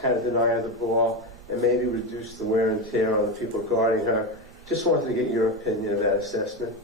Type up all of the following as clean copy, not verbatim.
kind of deny her the ball and maybe reduce the wear and tear on the people guarding her. Just wanted to get your opinion of that assessment.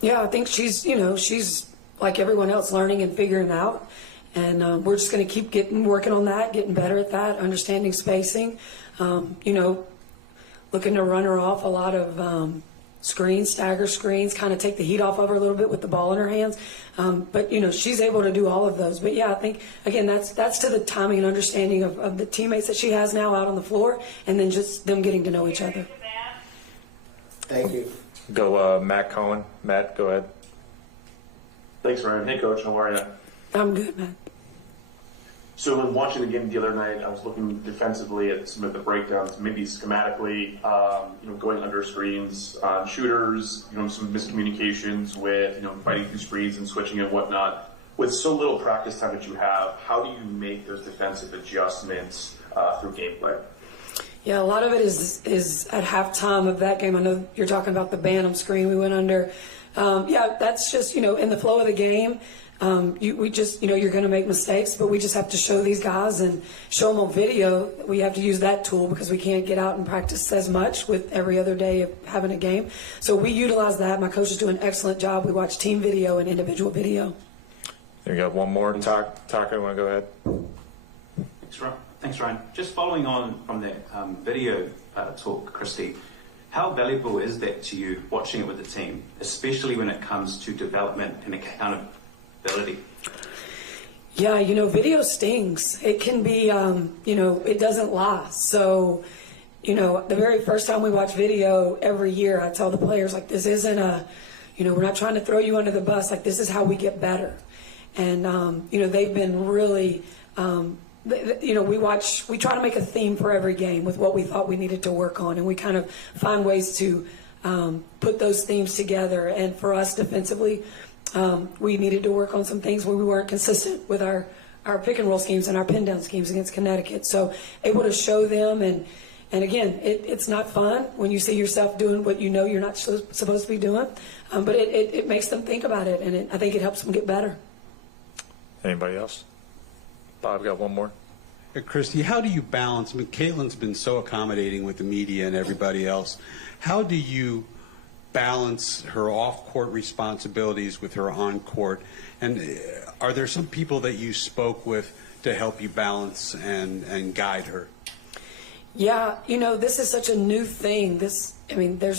Yeah, I think she's like everyone else, learning and figuring out. And we're just going to keep working on that, getting better at that, understanding spacing, looking to run her off a lot of screens, stagger screens, kind of take the heat off of her a little bit with the ball in her hands. But she's able to do all of those. But yeah, I think, again, that's to the timing and understanding of the teammates that she has now out on the floor, and then just them getting to know each other. Thank you. Go Matt Cohen. Matt, go ahead. Thanks, Ryan. Hey, Coach. How are you? I'm good, man. So when watching the game the other night, I was looking defensively at some of the breakdowns, maybe schematically, going under screens, shooters, some miscommunications with, fighting through screens and switching and whatnot. With so little practice time that you have, how do you make those defensive adjustments through gameplay? Yeah, a lot of it is at halftime of that game. I know you're talking about the Bantam screen we went under. That's just, in the flow of the game. You're going to make mistakes, but we just have to show these guys and show them on video. We have to use that tool because we can't get out and practice as much with every other day of having a game. So we utilize that. My coaches do an excellent job. We watch team video and individual video. You got one more. Taka, want to go ahead? Thanks, Ryan. Just following on from that video talk, Christy, how valuable is that to you, watching it with the team, especially when it comes to development and accountability? Yeah, video stings. It can be, it doesn't last. So, the very first time we watch video every year, I tell the players, like, this isn't we're not trying to throw you under the bus. Like, this is how we get better. And, they've been really, we try to make a theme for every game with what we thought we needed to work on. And we kind of find ways to put those themes together. And for us defensively, we needed to work on some things where we weren't consistent with our pick and roll schemes and our pin down schemes against Connecticut. So able to show them, and again, it's not fun when you see yourself doing what you're not supposed to be doing, but it makes them think about it, and I think it helps them get better. Anybody else? Bob, got one more. Hey, Christy, how do you balance? I mean, Caitlin's been so accommodating with the media and everybody else. How do you balance her off-court responsibilities with her on-court? And are there some people that you spoke with to help you balance and guide her? Yeah, this is such a new thing. There's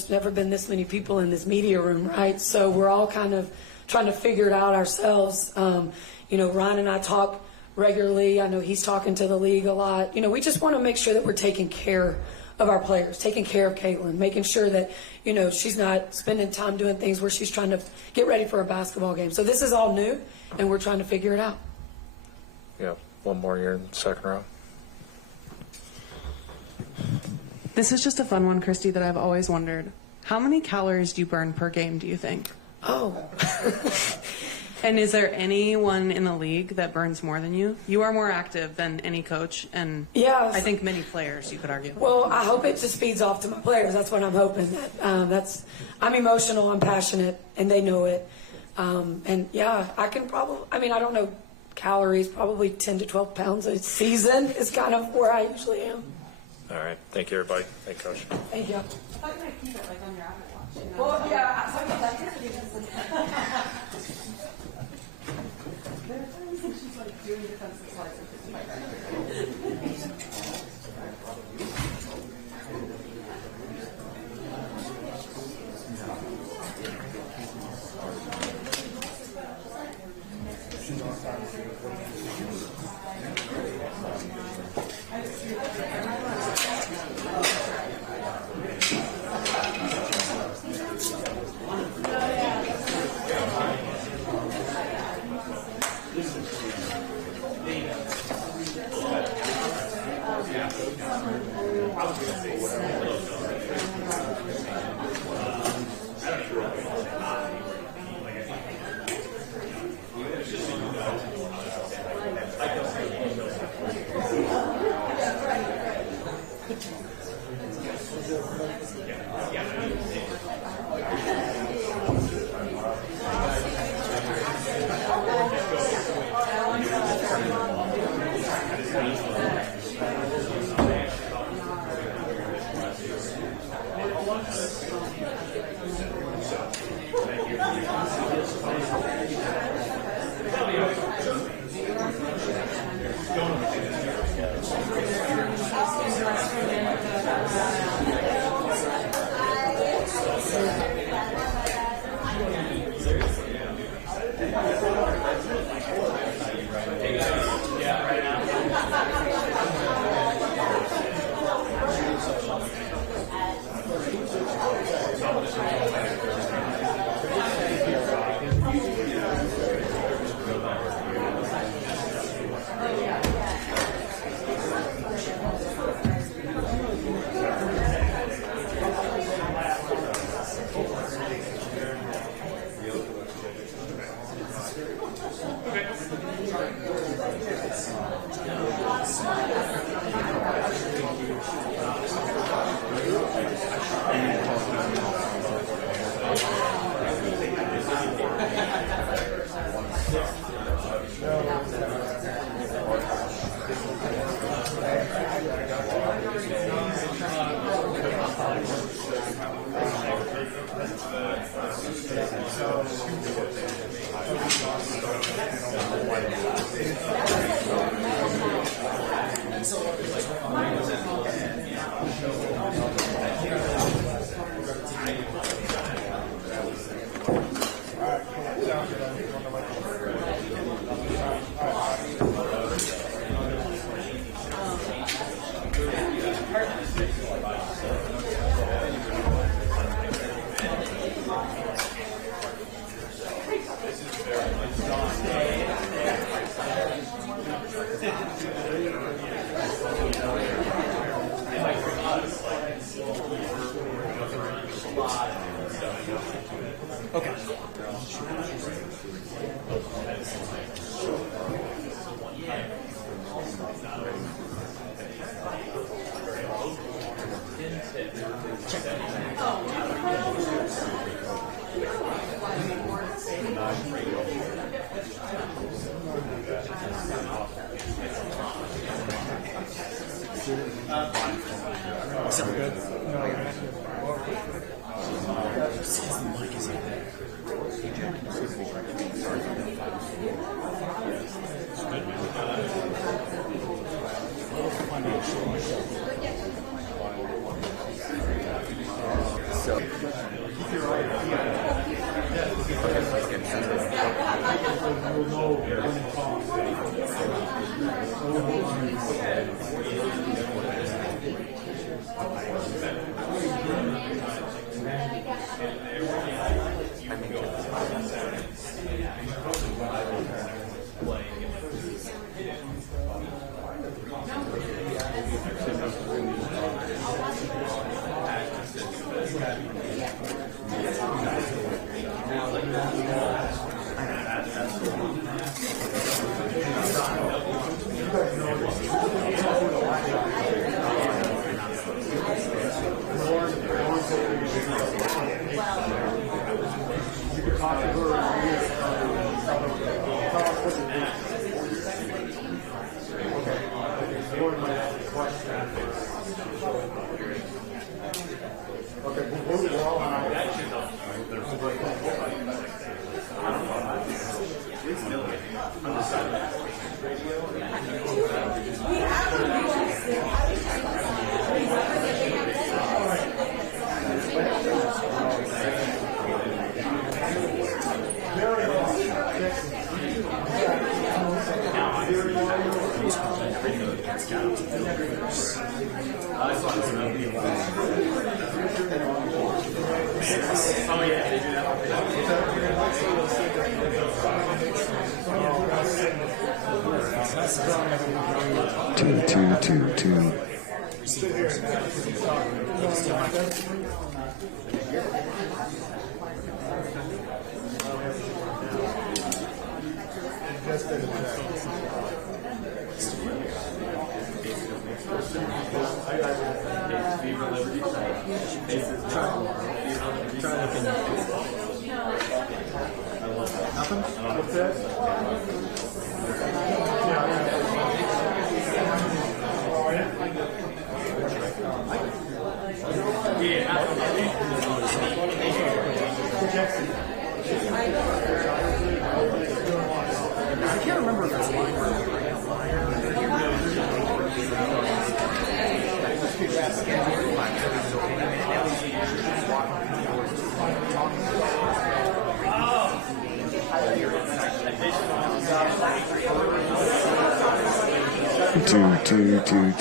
never been this many people in this media room, right? So we're all kind of trying to figure it out ourselves. Ryan and I talk regularly. I know he's talking to the league a lot. We just want to make sure that we're taking care of our players, taking care of Caitlin, making sure that, she's not spending time doing things where she's trying to get ready for a basketball game. So this is all new, and we're trying to figure it out. Yeah, one more here in the second row. This is just a fun one, Christy, that I've always wondered. How many calories do you burn per game, do you think? Oh. And is there anyone in the league that burns more than you? You are more active than any coach, and yeah, I think many players, you could argue. Well, I hope it just feeds off to my players. That's what I'm hoping. I'm emotional, I'm passionate, and they know it. And yeah, I can probably, I don't know calories, probably 10 to 12 pounds a season is kind of where I usually am. All right. Thank you, everybody. Thank you, Coach. Thank you. I thought you might keep it like on your Apple Watch. Well, yeah, I thought that. There are times when she's like doing defensive slides with this mic.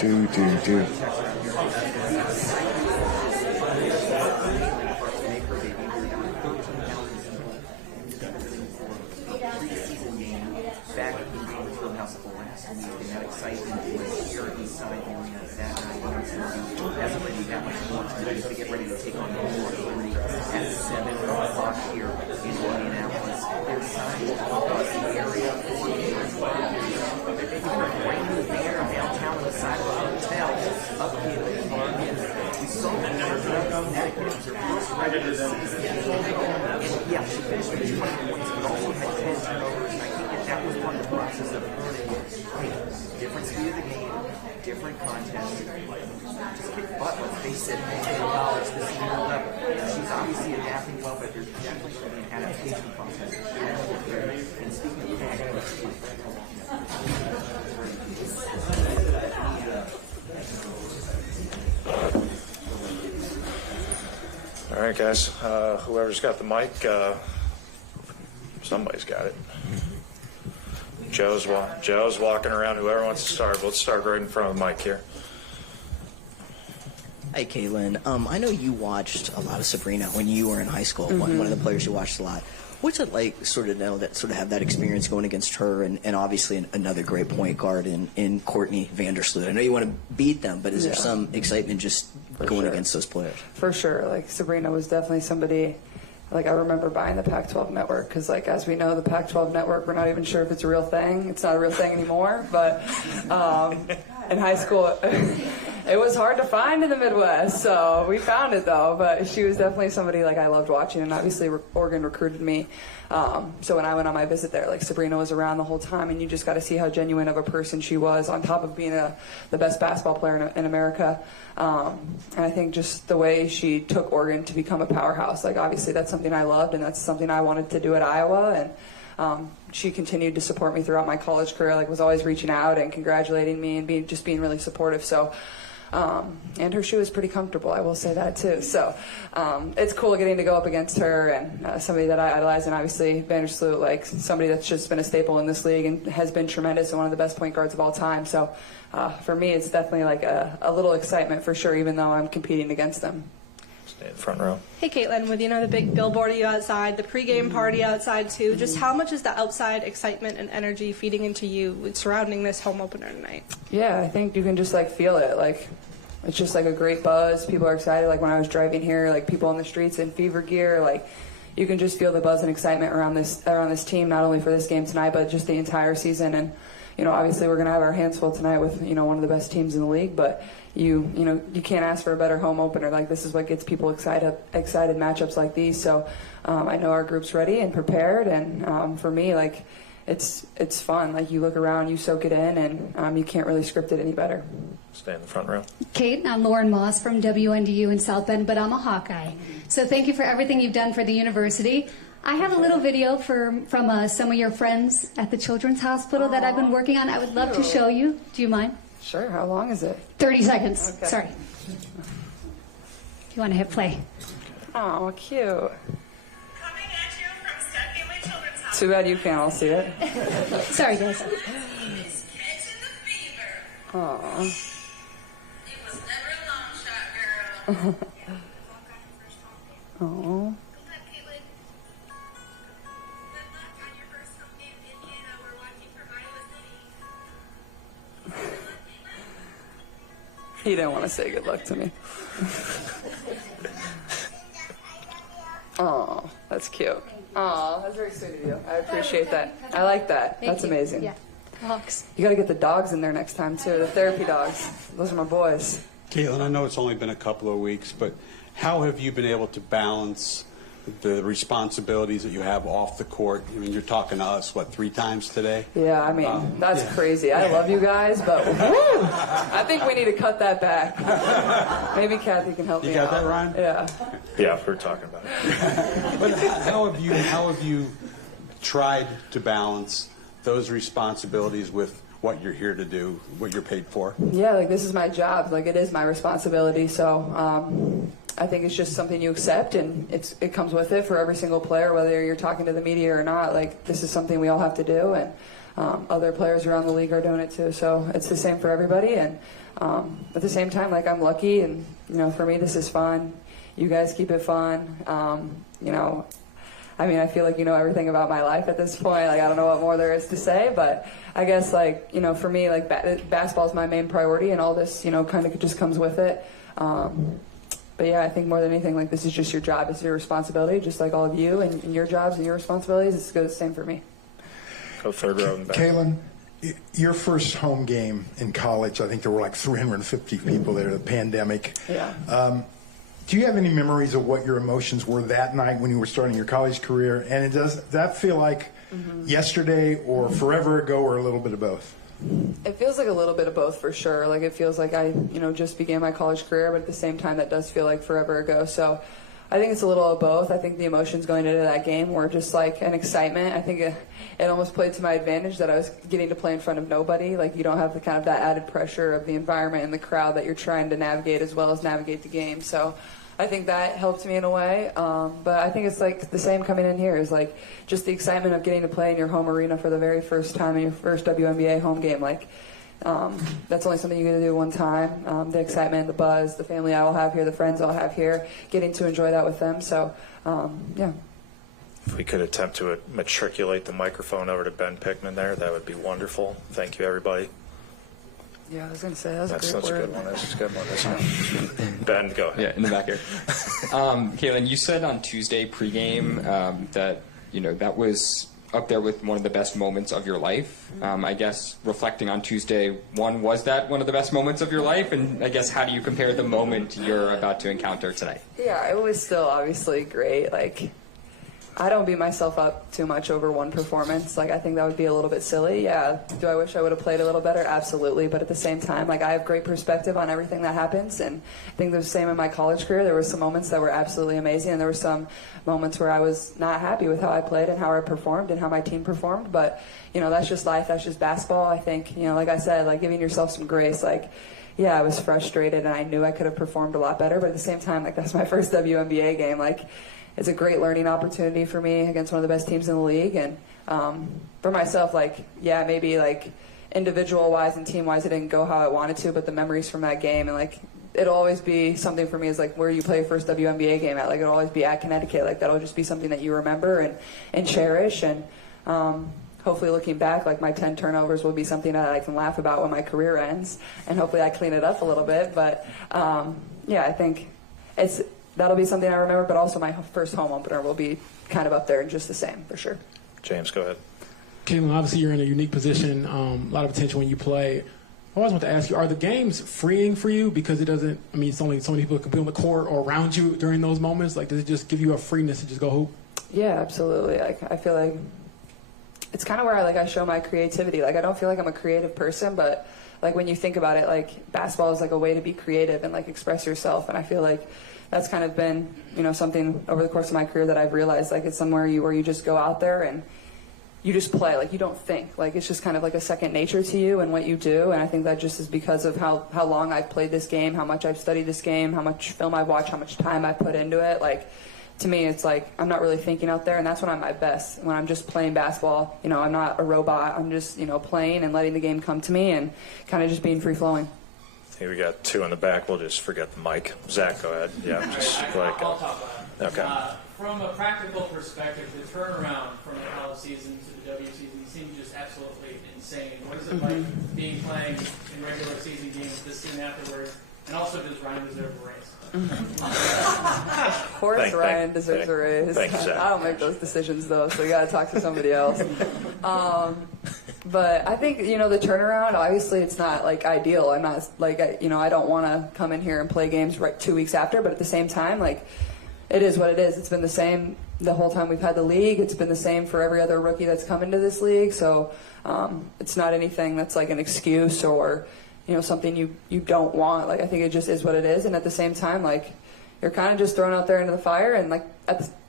Two. Two. Back in the Fieldhouse last week, and that excitement was here inside the arena that night. Hasn't really that much more time to get ready to take on Liberty at 7 o'clock here in Indianapolis. There's signs across the area for right there downtown on the side of the hotel, up here in the park. We saw that was her first regular season. And yeah, she finished with 20 points, but also had 10 turnovers. And I think that was part of the process of learning different speed of the game, different contest. But let's face it, well, it's the senior level. She's obviously adapting well, but there's definitely going to be an adaptation process. And speaking of that, All right, guys. Whoever's got the mic, somebody's got it. Joe's walking around. Whoever wants to start, let's start right in front of the mic here. Hi, Caitlin. I know you watched a lot of Sabrina when you were in high school. One of the players you watched a lot. What's it like, sort of know that, sort of have that experience going against her, and obviously another great point guard in Courtney Vandersloot? I know you want to beat them, but is there some excitement just going against those players? For sure. Like, Sabrina was definitely somebody. Like, I remember buying the Pac-12 network because, like, as we know, the Pac-12 network, we're not even sure if it's a real thing. It's not a real thing anymore. But in high school, it was hard to find in the Midwest. So we found it, though. But she was definitely somebody, like, I loved watching. And obviously, Oregon recruited me. So when I went on my visit there, like, Sabrina was around the whole time. And you just got to see how genuine of a person she was, on top of being the best basketball player in America. And I think just the way she took Oregon to become a powerhouse, like, obviously that's something I loved, and that's something I wanted to do at Iowa. And she continued to support me throughout my college career, like, was always reaching out and congratulating me and being really supportive. So, and her shoe is pretty comfortable, I will say that too. So it's cool getting to go up against her and somebody that I idolize, and obviously Vandersloot, like, somebody that's just been a staple in this league and has been tremendous and one of the best point guards of all time. So for me, it's definitely like a little excitement for sure, even though I'm competing against them. Stay in the front row. Hey, Caitlin, with, the big billboard of you outside, the pregame party outside too, just how much is the outside excitement and energy feeding into you surrounding this home opener tonight? Yeah, I think you can just, like, feel it. Like, it's just like a great buzz. People are excited. Like, when I was driving here, like, people on the streets in fever gear, like, you can just feel the buzz and excitement around this team, not only for this game tonight, but just the entire season. And obviously we're going to have our hands full tonight with, one of the best teams in the league, but you can't ask for a better home opener. Like, this is what gets people excited matchups like these. So I know our group's ready and prepared, and for me, like, it's fun. Like, you look around, you soak it in, and you can't really script it any better. Stay in the front row. Kate, I'm Lauren Moss from WNDU in South Bend, but I'm a Hawkeye. So thank you for everything you've done for the university. I have a little video from some of your friends at the Children's Hospital that I've been working on. I would love to show you. Do you mind? Sure. How long is it? 30 seconds. Okay. Sorry. You want to hit play? Oh, cute. Too bad you can't all see it. Sorry, guys. Aww. Oh. He didn't want to say good luck to me. Oh, that's cute. Oh, that's very sweet of you. I appreciate that. I like that. Thank That's you. amazing. Yeah. Hawks. You got to get the dogs in there next time too. The therapy dogs. Those are my boys. Caitlin, I know it's only been a couple of weeks, but how have you been able to balance the responsibilities that you have off the court? I mean, you're talking to us, 3 times today? Yeah, I mean, that's crazy. I love you guys, but woo, I think we need to cut that back. Maybe Kathy can help me out. You got that, Ryan? Yeah. Yeah, we're talking about it. But how have you tried to balance those responsibilities with what you're here to do, what you're paid for? Yeah, like, this is my job. Like, it is my responsibility. So I think it's just something you accept, and it comes with it for every single player, whether you're talking to the media or not. Like, this is something we all have to do, and other players around the league are doing it too. So it's the same for everybody. And at the same time, like, I'm lucky, and for me, this is fun. You guys keep it fun. I mean, I feel like you know everything about my life at this point. Like, I don't know what more there is to say, but I guess, like, for me, like, basketball is my main priority, and all this, kind of just comes with it. But yeah, I think more than anything, like, this is just your job. It's your responsibility, just like all of you and your jobs and your responsibilities. It's the same for me. Go third row in the back. Caitlin, your first home game in college, I think there were like 350 people there, the pandemic. Yeah. Do you have any memories of what your emotions were that night when you were starting your college career? And does that feel like yesterday or forever ago or a little bit of both? It feels like a little bit of both for sure. Like it feels like I, just began my college career, but at the same time, that does feel like forever ago. So I think it's a little of both. I think the emotions going into that game were just like an excitement. I think it almost played to my advantage that I was getting to play in front of nobody. Like you don't have the kind of that added pressure of the environment and the crowd that you're trying to navigate as well as navigate the game. So I think that helped me in a way. But I think it's like the same coming in here is like just the excitement of getting to play in your home arena for the very first time in your first WNBA home game. Like that's only something you get to do one time. The excitement, the buzz, the family I will have here, the friends I'll have here, getting to enjoy that with them. So, yeah. If we could attempt to matriculate the microphone over to Ben Pickman there, that would be wonderful. Thank you, everybody. Yeah, I was going to say, that's a That's great a word. good one. That's a good one. That's Ben, go ahead. Yeah, in the back here. Caitlin, you said on Tuesday pregame that, that was up there with one of the best moments of your life. I guess reflecting on Tuesday, was that one of the best moments of your life? And I guess how do you compare the moment you're about to encounter tonight? Yeah, it was still obviously great. Like, I don't beat myself up too much over one performance. Like, I think that would be a little bit silly. Yeah. Do I wish I would have played a little better? Absolutely. But at the same time, like, I have great perspective on everything that happens. And I think the same in my college career. There were some moments that were absolutely amazing. And there were some moments where I was not happy with how I played and how I performed and how my team performed. But, that's just life. That's just basketball. I think, like I said, like, giving yourself some grace. Like, yeah, I was frustrated and I knew I could have performed a lot better. But at the same time, like, that's my first WNBA game. Like, it's a great learning opportunity for me against one of the best teams in the league. And for myself, like, yeah, maybe like individual-wise and team-wise, it didn't go how I wanted to, but the memories from that game and like it'll always be something for me is like where you play your first WNBA game at. Like it'll always be at Connecticut. Like that'll just be something that you remember and cherish. And hopefully looking back, like my 10 turnovers will be something that I can laugh about when my career ends. And hopefully I clean it up a little bit. But yeah, I think that'll be something I remember, but also my first home opener will be kind of up there and just the same, for sure. James, go ahead. Caitlin, obviously you're in a unique position, a lot of attention when you play. I always want to ask you, are the games freeing for you? Because it's only so many people that can be on the court or around you during those moments. Like, does it just give you a freeness to just go hoop? Yeah, absolutely. Like, I feel like it's kind of where I show my creativity. Like, I don't feel like I'm a creative person, but like when you think about it, like basketball is like a way to be creative and like express yourself. And I feel like that's kind of been, something over the course of my career that I've realized, like it's somewhere where you just go out there and you just play. Like you don't think. Like it's just kind of like a second nature to you and what you do. And I think that just is because of how long I've played this game, how much I've studied this game, how much film I've watched, how much time I've put into it. Like to me, it's like I'm not really thinking out there, and that's when I'm at my best. When I'm just playing basketball, I'm not a robot. I'm just, playing and letting the game come to me and kind of just being free flowing. Here we got two in the back. We'll just forget the mic. Zach, go ahead. Yeah, just go ahead. I'll talk about it. Okay. From a practical perspective, the turnaround from the college season to the W season seems just absolutely insane. What is it like playing in regular season games this soon afterwards? And also, does Ryan deserve a raise? Of course, Ryan deserves a raise. I don't make those decisions though, so you got to talk to somebody else. But I think, the turnaround, obviously it's not like ideal. I'm not like, I don't want to come in here and play games right 2 weeks after, but at the same time, like it is what it is. It's been the same the whole time we've had the league. It's been the same for every other rookie that's come into this league. So it's not anything that's like an excuse or, something you don't want. Like I think it just is what it is. And at the same time, like you're kind of just thrown out there into the fire and like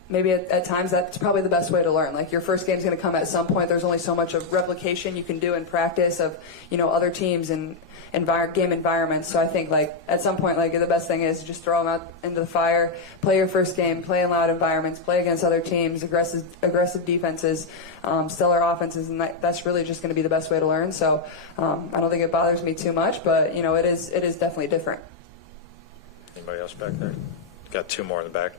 maybe at times that's probably the best way to learn. Like your first game's going to come at some point. There's only so much of replication you can do in practice of, other teams and game environments. So I think like at some point, like the best thing is just throw them out into the fire, play your first game, play in loud environments, play against other teams, aggressive defenses, stellar offenses, and that's really just going to be the best way to learn. So I don't think it bothers me too much, but it is definitely different. Anybody else back there? Got two more in the back.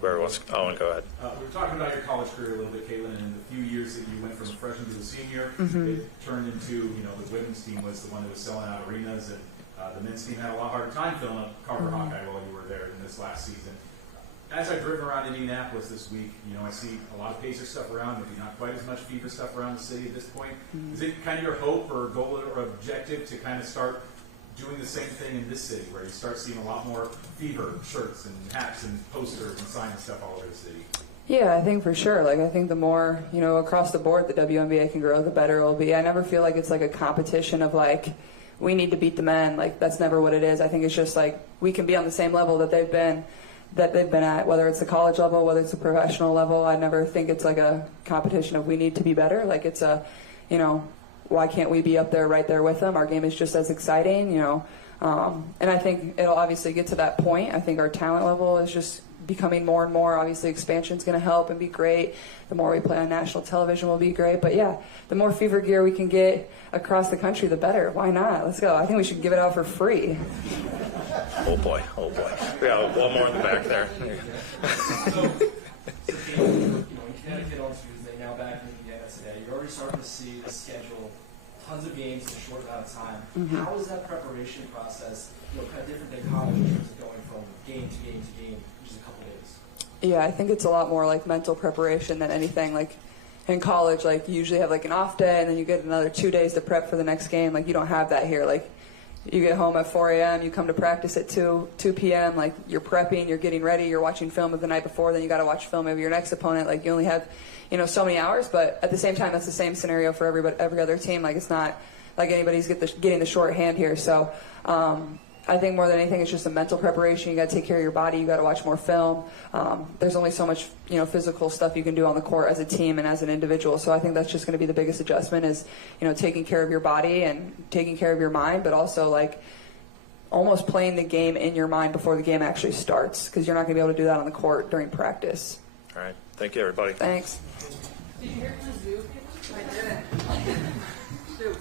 Whoever wants, Owen, go ahead. We were talking about your college career a little bit, Caitlin, and the few years that you went from a freshman to a senior. It turned into, the women's team was the one that was selling out arenas, and the men's team had a lot harder time filling up Carver Hawkeye while you were there in this last season. As I've driven around Indianapolis this week, I see a lot of Pacer stuff around, maybe not quite as much Fever stuff around the city at this point. Is it kind of your hope or goal or objective to kind of start doing the same thing in this city, where you start seeing a lot more Fever shirts and hats and posters and signs and stuff all over the city? Yeah, I think for sure. Like, I think the more, across the board the WNBA can grow, the better it will be. I never feel like it's like a competition of like, we need to beat the men. Like, that's never what it is. I think it's just like, we can be on the same level that they've been at, whether it's the college level, whether it's the professional level. I never think it's like a competition of we need to be better. Like, it's a, why can't we be up there, right there with them? Our game is just as exciting, and I think it'll obviously get to that point. I think our talent level is just becoming more and more. Obviously, expansion is going to help and be great. The more we play on national television will be great. But yeah, the more fever gear we can get across the country, the better. Why not? Let's go. I think we should give it out for free. Oh boy. We got one more in the back there. In Connecticut on Tuesday, now back in Indiana today, you're already starting to see the schedule, tons of games in a short amount of time. Mm-hmm. How is that preparation process, kind of different than college in terms of going from game to game to game, which is a couple days? Yeah, I think it's a lot more like mental preparation than anything. Like in college, like you usually have like an off day and then you get another 2 days to prep for the next game. Like you don't have that here. Like you get home at 4 a.m., you come to practice at 2 p.m., like you're prepping, you're getting ready, you're watching film of the night before, then you got to watch film of your next opponent. Like you only have, so many hours, but at the same time, that's the same scenario for every other team. Like it's not like anybody's getting the short hand here. So I think more than anything, it's just a mental preparation. You got to take care of your body. You got to watch more film. There's only so much, physical stuff you can do on the court as a team and as an individual. So I think that's just going to be the biggest adjustment is, taking care of your body and taking care of your mind, but also like almost playing the game in your mind before the game actually starts, because you're not going to be able to do that on the court during practice. All right. Thank you, everybody. Thanks. Did you hear Mizzou? I didn't. Shoot.